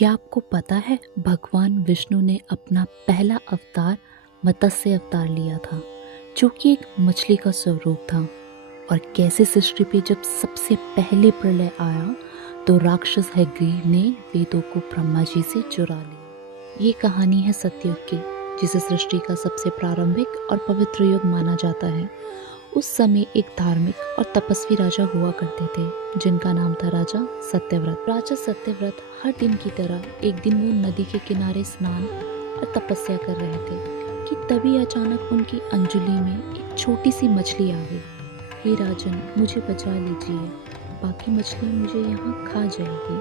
क्या आपको पता है भगवान विष्णु ने अपना पहला अवतार मत्स्य अवतार लिया था, जो कि एक मछली का स्वरूप था। और कैसे सृष्टि पे जब सबसे पहले प्रलय आया तो राक्षस हयग्रीव ने वेदों को ब्रह्मा जी से चुरा लिया। ये कहानी है सतयुग की, जिसे सृष्टि का सबसे प्रारंभिक और पवित्र युग माना जाता है। उस समय एक धार्मिक और तपस्वी राजा हुआ करते थे, जिनका नाम था राजा सत्यव्रत। राजा सत्यव्रत हर दिन की तरह एक दिन वो नदी के किनारे स्नान और तपस्या कर रहे थे कि तभी अचानक उनकी अंजलि में एक छोटी सी मछली आ गई। हे राजन, मुझे बचा लीजिए, बाकी मछलियाँ मुझे यहाँ खा जाएगी।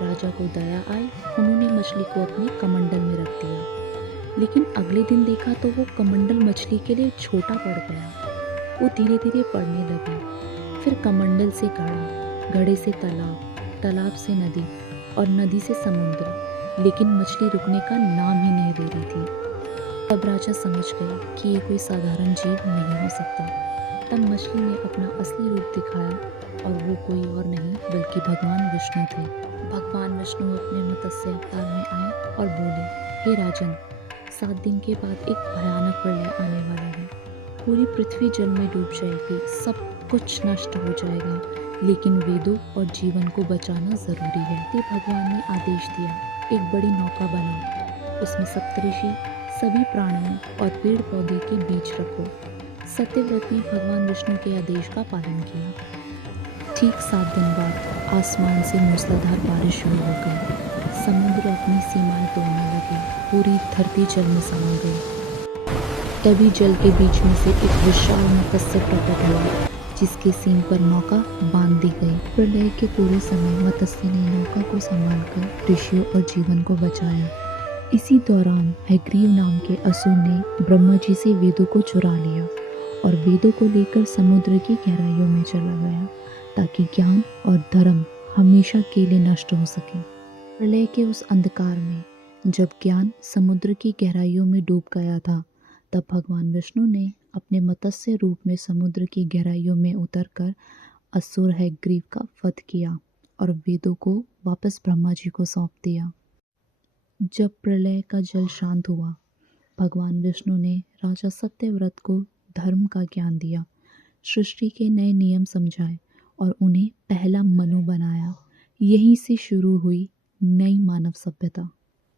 राजा को दया आई, उन्होंने मछली को अपने कमंडल में रख दिया। लेकिन अगले दिन देखा तो वो कमंडल मछली के लिए छोटा पड़ गया। वो धीरे धीरे बढ़ने लगी। फिर कमंडल से घड़ा, घड़े से तालाब, तालाब से नदी और नदी से समुद्र, लेकिन मछली रुकने का नाम ही नहीं ले रही थी। तब राजा समझ गए कि ये कोई साधारण जीव नहीं हो सकता। तब मछली ने अपना असली रूप दिखाया, और वो कोई और नहीं बल्कि भगवान विष्णु थे। भगवान विष्णु अपने मत्स्य अवतार में आए और बोले, हे राजन, 7 दिन के बाद एक भयानक प्रलय आने वाला है। पूरी पृथ्वी जल में डूब जाएगी, सब कुछ नष्ट हो जाएगा, लेकिन वेदों और जीवन को बचाना जरूरी है। तो भगवान ने आदेश दिया, एक बड़ी नौका बनाओ, उसमें सप्तऋषि, सभी प्राणियों और पेड़ पौधे के बीच रखो। सत्यव्रत ने भगवान विष्णु के आदेश का पालन किया। ठीक 7 दिन बाद आसमान से मूसलाधार बारिश शुरू हो गई। समुद्र अपनी सीमाएं तोड़ने लगे, पूरी धरती जल में समा गई। तभी जल के बीच में से एक विशाल मत्स्य प्रकट हुआ, जिसके सींग पर नौका बांध दी गई। प्रलय के पूरे समय मत्स्य ने नौका को संभालकर ऋषियों और जीवन को बचाया। इसी दौरान हयग्रीव नाम के असुर ने ब्रह्मा जी से वेदों को चुरा लिया और वेदों को लेकर समुद्र की गहराइयों में चला गया, ताकि ज्ञान और धर्म हमेशा के लिए नष्ट हो सके। प्रलय के उस अंधकार में जब ज्ञान समुद्र की गहराइयों में डूब गया था, तब भगवान विष्णु ने अपने मत्स्य रूप में समुद्र की गहराइयों में उतरकर असुर हयग्रीव का वध किया और वेदों को वापस ब्रह्मा जी को सौंप दिया। जब प्रलय का जल शांत हुआ, भगवान विष्णु ने राजा सत्यव्रत को धर्म का ज्ञान दिया, सृष्टि के नए नियम समझाए और उन्हें पहला मनु बनाया। यहीं से शुरू हुई नई मानव सभ्यता।